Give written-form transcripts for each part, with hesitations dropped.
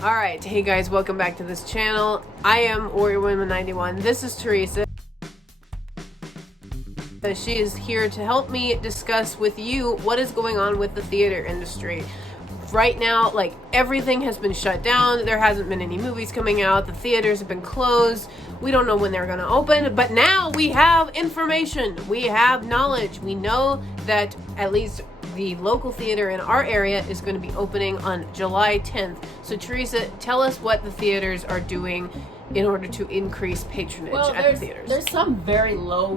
Alright, hey guys, welcome back to this channel. I am WarriorWoman91. This is Theresa. She is here to help me discuss with you what is going on with the theater industry. Right now, like, everything has been shut down. There hasn't been any movies coming out. The theaters have been closed. We don't know when they're going to open, but now we have information. We have knowledge. We know that at least the local theater in our area is going to be opening on July 10th. So Theresa, tell us what the theaters are doing in order to increase patronage at the theaters. There's some very low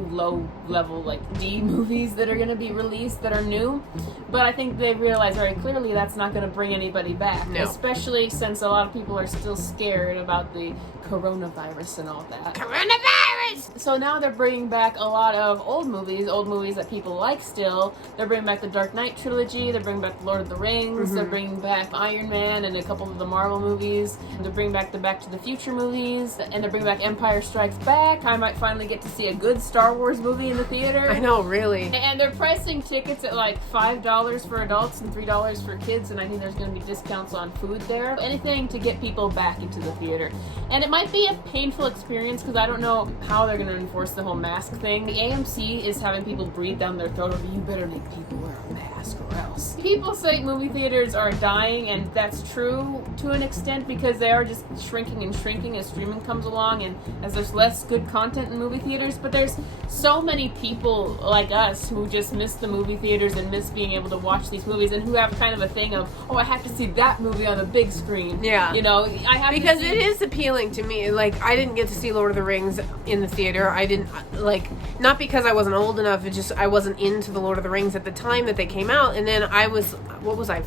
level, like, D movies that are going to be released that are new, but I think they realize very clearly that's not going to bring anybody back, especially since a lot of people are still scared about the coronavirus and all that. Coronavirus! So now they're bringing back a lot of old movies that people like still. They're bringing back the Dark Knight trilogy, they're bringing back the Lord of the Rings, they're bringing back Iron Man and a couple of the Marvel movies, they're bringing back the Back to the Future movies, and they're bringing back Empire Strikes Back. I might finally get to see a good Star Wars movie in the theater. I know, really. And they're pricing tickets at like $5 for adults and $3 for kids, and I think there's going to be discounts on food there. Anything to get people back into the theater. And it might be a painful experience because I don't know how they're going to enforce the whole mask thing. The AMC is having people breathe down their throat of, you better make people wear a mask or else. People say movie theaters are dying, and that's true to an extent because they are just shrinking and shrinking as streaming comes along and as there's less good content in movie theaters. But there's so many people like us who just miss the movie theaters and miss being able to watch these movies and who have kind of a thing of, oh, I have to see that movie on the big screen. Yeah. You know, I have because to see... it is appealing to me. Like, I didn't get to see Lord of the Rings in the theater. I didn't, like, not because I wasn't old enough, it just I wasn't into the Lord of the Rings at the time that they came out. And then I was, what was I,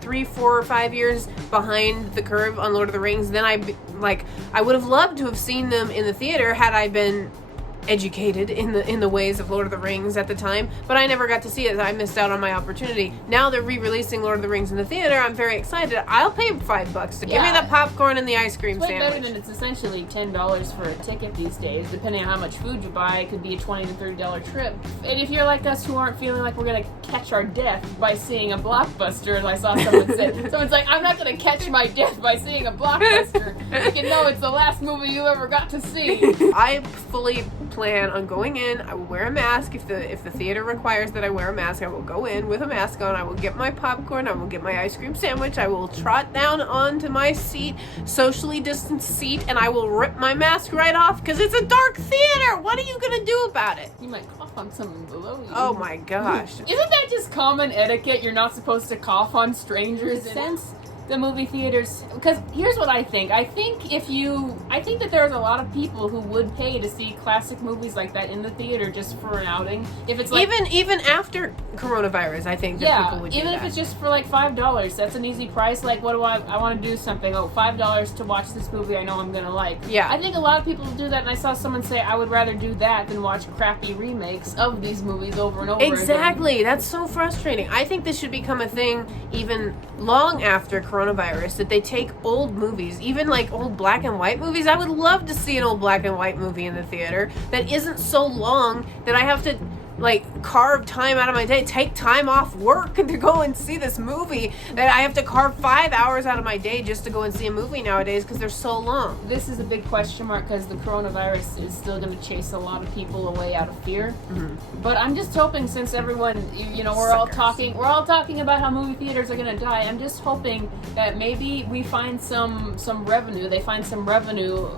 3, 4, or 5 years behind the curve on Lord of the Rings. Then I would have loved to have seen them in the theater had I been educated in the ways of Lord of the Rings at the time, but I never got to see it. I missed out on my opportunity. Now they're re-releasing Lord of the Rings in the theater. I'm very excited. I'll pay $5 to give me the popcorn and the ice cream sandwich. It's way better than it's essentially $10 for a ticket these days. Depending on how much food you buy, it could be a $20 to $30 trip. And if you're like us who aren't feeling like we're gonna catch our death by seeing a blockbuster, as I saw someone say, someone's like, I'm not gonna catch my death by seeing a blockbuster. You know it's the last movie you ever got to see. I fully plan on going in. I will wear a mask if the theater requires that I wear a mask. I will go in with a mask on. I will get my popcorn. I will get my ice cream sandwich. I will trot down onto my seat, socially distanced seat, and I will rip my mask right off because it's a dark theater. What are you gonna do about it? You might cough on someone below you. Oh my gosh. Isn't that just common etiquette? You're not supposed to cough on strangers. Since the movie theaters, because here's what I think. I think that there's a lot of people who would pay to see classic movies like that in the theater just for an outing. If it's like even after coronavirus, I think that people would do even that. if it's just for like $5, that's an easy price. Like, what do I want to do something? Oh, $5 to watch this movie I know I'm gonna like. Yeah. I think a lot of people do that, and I saw someone say I would rather do that than watch crappy remakes of these movies over and over Exactly. again. That's so frustrating. I think this should become a thing even long after coronavirus, that they take old movies, even like old black and white movies. I would love to see an old black and white movie in the theater that isn't so long that I have to like carve time out of my day, take time off work to go and see this movie, that I have to carve 5 hours out of my day just to go and see a movie nowadays because they're so long. This is a big question mark because the coronavirus is still going to chase a lot of people away out of fear. But I'm just hoping, since everyone, you know, we're all talking about how movie theaters are going to die. I'm just hoping that maybe we find some revenue. They find some revenue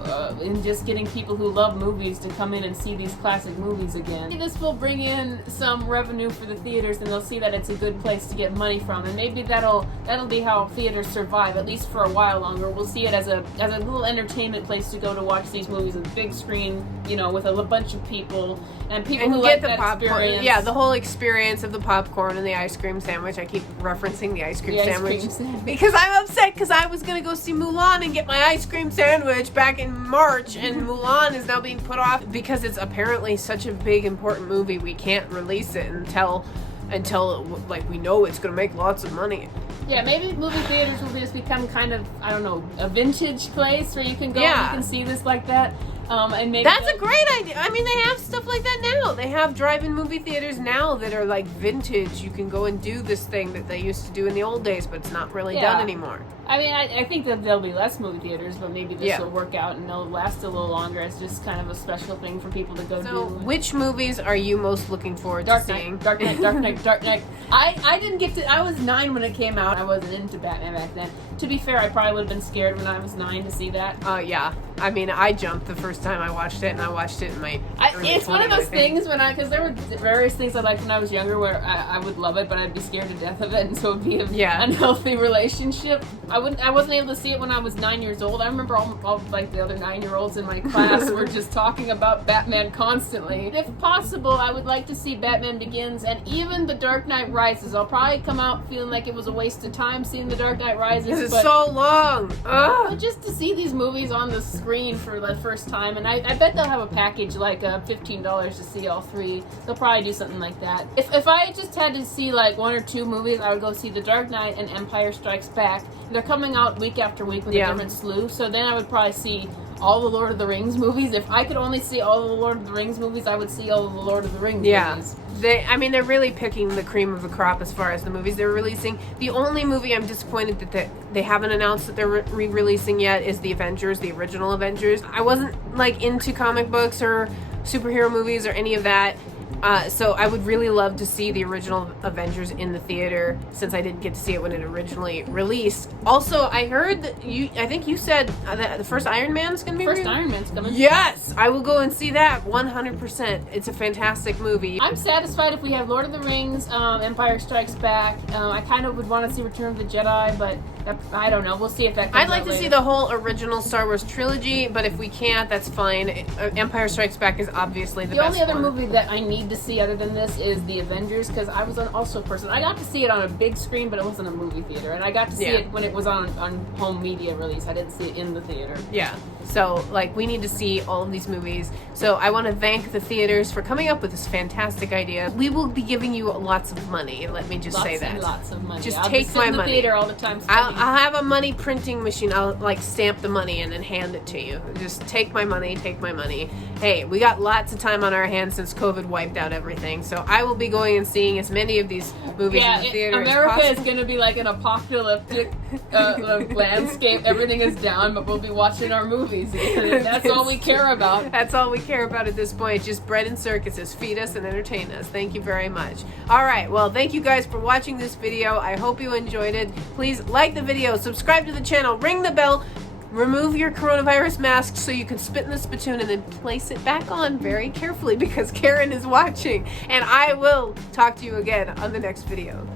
in just getting people who love movies to come in and see these classic movies again. This will bring in some revenue for the theaters, and they'll see that it's a good place to get money from, and maybe that'll be how theaters survive, at least for a while longer. We'll see it as a little entertainment place to go to watch these movies on the big screen, you know, with a bunch of people and who get like the that popcorn. experience. Yeah, the whole experience of the popcorn and the ice cream sandwich. I keep referencing the ice cream sandwich because I'm upset because I was gonna go see Mulan and get my ice cream sandwich back in March, and Mulan is now being put off because it's apparently such a big important movie. We can't release it until like we know it's gonna make lots of money. Yeah, maybe movie theaters will just become kind of, I don't know, a vintage place where you can go and you can see this like that. And maybe that's a great idea. I mean, they have stuff like that now. They have drive-in movie theaters now that are like vintage. You can go and do this thing that they used to do in the old days, but it's not really done anymore. I mean, I think that there'll be less movie theaters, but maybe this Yeah. will work out and they'll last a little longer. It's just kind of a special thing for people to go So, do. which movies are you most looking forward to seeing? Dark Knight. I didn't get to. I was 9 when it came out. I wasn't into Batman back then. To be fair, I probably would have been scared when I was 9 to see that. Yeah. I mean, I jumped the first time I watched it, and I watched it in my early It's one of 20s, those I think. things because there were various things I liked when I was younger where I would love it, but I'd be scared to death of it, and so it'd be an unhealthy relationship. I wasn't able to see it when I was 9 years old. I remember all like the other 9-year-olds in my class were just talking about Batman constantly. If possible, I would like to see Batman Begins and even The Dark Knight Rises. I'll probably come out feeling like it was a waste of time seeing The Dark Knight Rises. Because it's so long. But just to see these movies on the screen for the first time, and I bet they'll have a package like $15 to see all 3. They'll probably do something like that. If I just had to see like 1 or 2 movies, I would go see The Dark Knight and Empire Strikes Back. They're coming out week after week with a different slew, so then I would probably see all the Lord of the Rings movies. If I could only see all the Lord of the Rings movies, I would see all of the Lord of the Rings movies. They're really picking the cream of the crop as far as the movies they're releasing. The only movie I'm disappointed that they haven't announced that they're re-releasing yet is the Avengers, the original Avengers. I wasn't like into comic books or superhero movies or any of that. So I would really love to see the original Avengers in the theater since I didn't get to see it when it originally released. Also, I heard that I think you said that the first Iron Man's going to be Iron Man's coming. Yes! I will go and see that 100%. It's a fantastic movie. I'm satisfied if we have Lord of the Rings, Empire Strikes Back. I kind of would want to see Return of the Jedi, but I don't know. We'll see if that comes I'd like out to later. see the whole original Star Wars trilogy, but if we can't, that's fine. Empire Strikes Back is obviously the best only other one. movie that I need to see other than this is the Avengers, because I was also a person. I got to see it on a big screen, but it wasn't a movie theater, and I got to see it when it was on home media release. I didn't see it in the theater. Yeah. So, like, we need to see all of these movies. So, I want to thank the theaters for coming up with this fantastic idea. We will be giving you lots of money. Let me just say that. Lots of money. Just I'll take be my in the money. theater all the time. I'll have a money printing machine. I'll like stamp the money and then hand it to you. Just take my money, take my money. Hey, we got lots of time on our hands since COVID wiped out everything. So I will be going and seeing as many of these movies in the theater America as is possible. going to be like an apocalyptic landscape. Everything is down, but we'll be watching our movies. That's all we care about. That's all we care about at this point. Just bread and circuses. Feed us and entertain us. Thank you very much. All right. Well, thank you guys for watching this video. I hope you enjoyed it. Please like the video, subscribe to the channel, ring the bell, remove your coronavirus mask so you can spit in the spittoon and then place it back on very carefully because Karen is watching. And I will talk to you again on the next video.